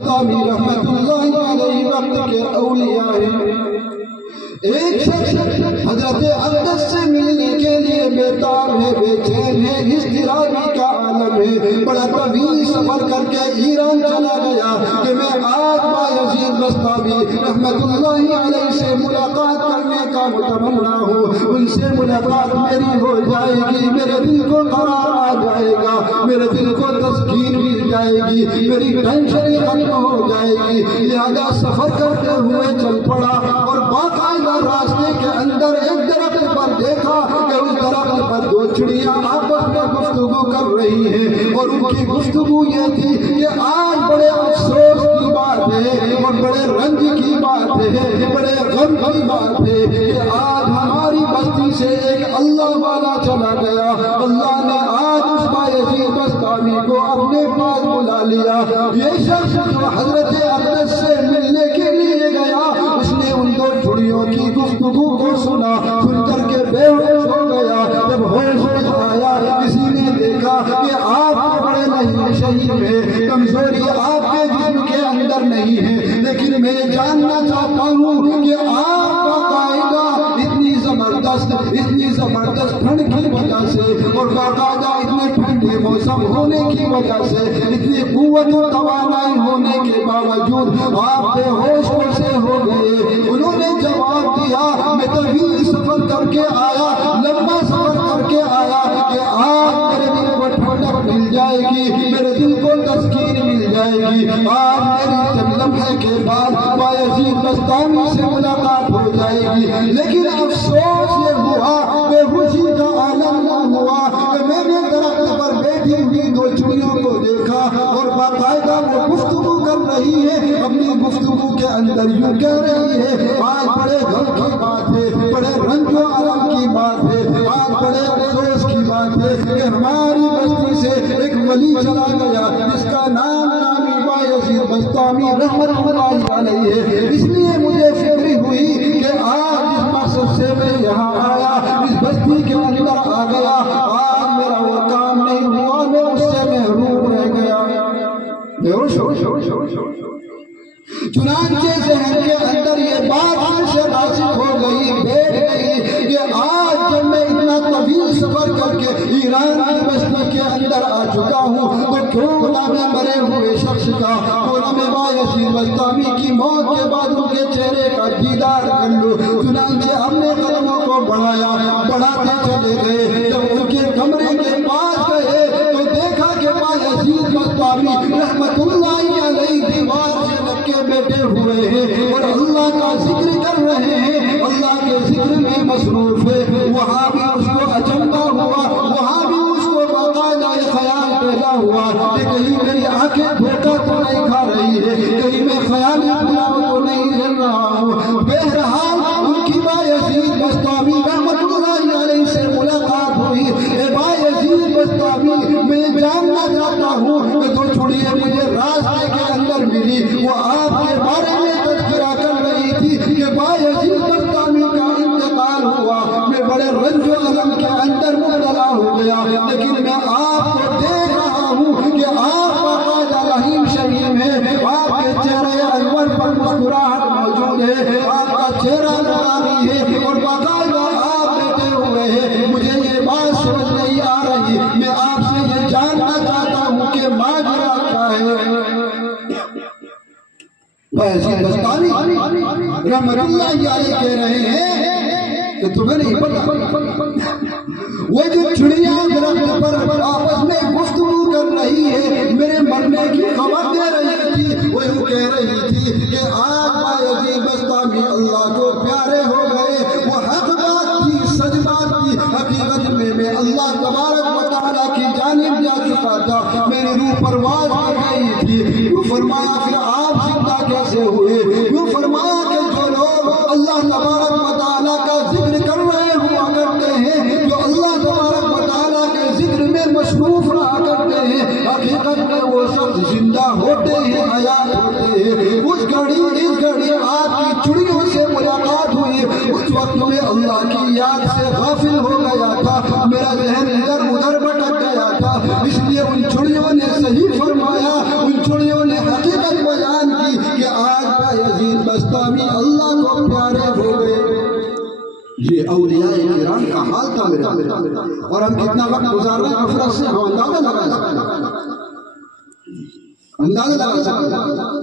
بستامی رحمت اللہ علیہ وقت کے اولیاء ہیں۔ ایک شخص حضرت اقدس سے ملنے کے لیے بیتاب ہے، بے چین ہے، اضطرابی کا عالم ہے، بڑا طویل سفر کر کے ایران چلا گیا کہ میں آج بایزید بستامی رحمت اللہ علیہ سے ملاقات کرنے کا متمنا ہوں، ان سے ملاقات میری ہو جائے گی، میرے دل کو قرار آ جائے گا، میرے دل کو تسکین مل جائے گی، میری ٹینشن ختم ہو جائے گی۔ لہذا سفر کرتے ہوئے چل پڑا اور باقاعدہ راستے کے اندر ایک درخت پر دیکھا کہ اس درخت پر دو چڑیاں آپس میں گفتگو کر رہی ہیں، اور ان کی گفتگو یہ تھی کہ آج بڑے افسوس کی بات ہے اور بڑے رنج کی بات ہے، بڑے غم کی بات ہے کہ آج ہماری بستی سے ایک اللہ والا چلا گیا، اللہ نے آج اس بایزید بستامی کو اپنے پاس بلا لیا۔ یہ شخص جو حضرت اقدس سے ملنے کے لیے گیا، اس نے ان دو چڑیوں کی گفتگو کو سنا، سن کر کے بے ہوش ہو گیا۔ جب ہوش میں آیا، کسی نے دیکھا کہ آپ بڑے نہیں شہید میں، کمزوری آپ کے جسم کے اندر نہیں ہے، لیکن میں جاننا چاہتا ہوں کہ آپ باقاعدہ اتنی زبردست ٹھنڈ کی وجہ سے اور باقاعدہ اتنے ٹھنڈے موسم ہونے کی وجہ سے، اتنی قوت و توانائی ہونے کے باوجود آپ بے ہوش سے ہو گئے۔ انہوں نے جواب دیا، میں طویل سفر کر کے آیا، لمبا سفر کر کے آیا کہ آج میرے دل کو ٹھنڈک مل جائے گی، میرے دل کو تسکین مل جائے گی، آج میری چند لمحے کے بعد بایزید بستامی سے ملاقات ہو جائے گی۔ لیکن افسوس یہ ہوا، بے ہوشی کا عالم ہوا کہ میں نے درخت پر بیٹھی ہوئی دو چڑیوں کو دیکھا اور باقاعدہ وہ گفتگو کر رہی ہے، اپنی گفتگو کے اندر یوں کہہ رہی ہے، آج بڑے غم کی بات ہے، بڑے رنج و الم کی بات ہے، آج بڑے افسوس کی بات ہے کہ ہماری بستی سے ایک ولی چلا گیا جس کا نام بایزید بستامی رحمت اللہ علیہ ہے۔ اس لیے مجھے فکر ہوئی کہ آج اس مقصد سے میں یہاں آیا، اس بستی کے اندر آ گیا، آج میرا وہ کام نہیں ہوا، میں اس سے محروم رہ گیا۔ چنانچہ ذہن کے اندر یہ بات پھر سے راسخ ہو گئی، بیٹھ گئی کہ آج جب میں اتنا طویل سفر کر کے ایران کی بستی کے اندر آ چکا ہوں تو کیوں نہ میں مرے ہوئے شخص کا، کیوں نہ میں بایزید بستامی کی موت کے بعد ان کے چہرے کا دیدار کر لوں۔ چنانچہ اپنے قدموں کو بڑھاتے چلے گئے، جب ان کے کمرے کے پاس گئے تو دیکھا کہ بایزید بستامی رحمت اللہ علیہ دیوار سے لگ کے بیٹھے ہوئے ہیں اور اللہ کا ذکر کر رہے ہیں، اللہ کے ذکر میں مصروف ہے۔ وہاں بھی اس کو اچنبا ہوا، وہاں بھی اس کو باقاعدہ خیال پیدا ہوا کہ کہیں میری آنکھیں دھوکہ تو نہیں کھا رہی ہے، کہیں میں خیالی بلاؤ تو نہیں رہ رہا ہوں۔ بہرحال ان کی بایزید بستامی رحمت اللہ علیہ سے ملاقات ہوئی۔ اے بایزید بستامی، میں جاننا چاہتا ہوں کہ دو چڑیاں مجھے راستے کے اندر ملی، وہ آپ کے بارے میں تذکرہ کر رہی تھی کہ بایزید بستامی کا انتقال ہوا، میں بڑے رنج و غم کے اندر مبتلا ہو گیا، لیکن میں آپ کو دیکھ رہا ہوں کہ آپ باقاعدہ رحیم شریم ہے، آپ کے چہرے انور پر مسکراہٹ موجود ہے، آپ کا چہرہ نواری ہے اور باقاعدہ آپ بیٹھے ہوئے ہیں۔ مجھے یہ بات سمجھ نہیں آ رہی، میں آپ سے یہ جاننا چاہتا ہوں کہ ماجرا کیا ہے۔ بایزید بستامی رحمت اللہ علیہ کہہ رہے ہیں کہ تمہیں نہیں پتا، وہ جو چڑیاں درخت پر آپس میں گفتگو کر رہی ہے، میرے مرنے کی خبر دے رہی تھی، وہ یوں کہہ رہی تھی کہ آج بایزید بستامی اللہ کو پیارے ہو گئے۔ وہ حق بات تھی، سچ بات تھی، حقیقت میں اللہ تبارک و تعالیٰ کی جانب جا چکا تھا، میری روح پرواز کر گئی تھی۔ یوں فرمایا پھر آپ زندہ کیسے ہوئے؟ یوں فرمایا کہ جو لوگ اللہ تبارک و تعالیٰ کا ذکر کر رہے ہوا کرتے ہیں، جو اللہ تبارک و تعالیٰ کے ذکر میں مصروف رہا کرتے ہیں، حقیقت میں وہ شخص زندہ ہوتے ہیں، حیات ہوتے ہیں۔ اس گھڑی آپ کی چڑیوں سے ملاقات ہوئی، اس وقت میں اللہ کی یاد سے غافل ہو گیا تھا، میرا ذہن ادھر ادھر بھٹک گیا تھا، اس لیے ان چڑیوں نے صحیح فرمایا، ان چڑیوں نے حقیقت بیان کا حال تھا میرا، اور ہم کتنا وقت گزار رہے ہیں غفلت سے، ہم اندازہ لگا سکتے ہیں، اندازہ لگا سکتے ہیں۔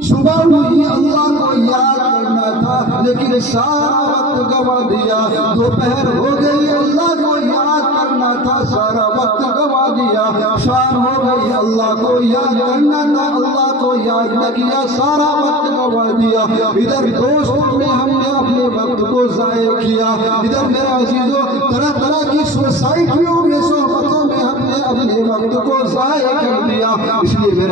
صبح ہوئی اللہ کو یاد کرنا تھا لیکن سارا وقت گوا دیا، دوپہر ہو گئی اللہ کو یاد کرنا تھا سارا وقت گوا دیا، شام ہو گئی اللہ کو یاد کرنا تھا اللہ کو یاد نہ کیا سارا وقت گوا دیا، ادھر دوستوں میں ہم نے اپنے وقت کو ضائع کیا، ادھر میرے عزیزوں طرح طرح کی سوسائٹیوں میں صحبتوں میں ہم نے اپنے وقت کو ضائع کر دیا، اس لیے میرا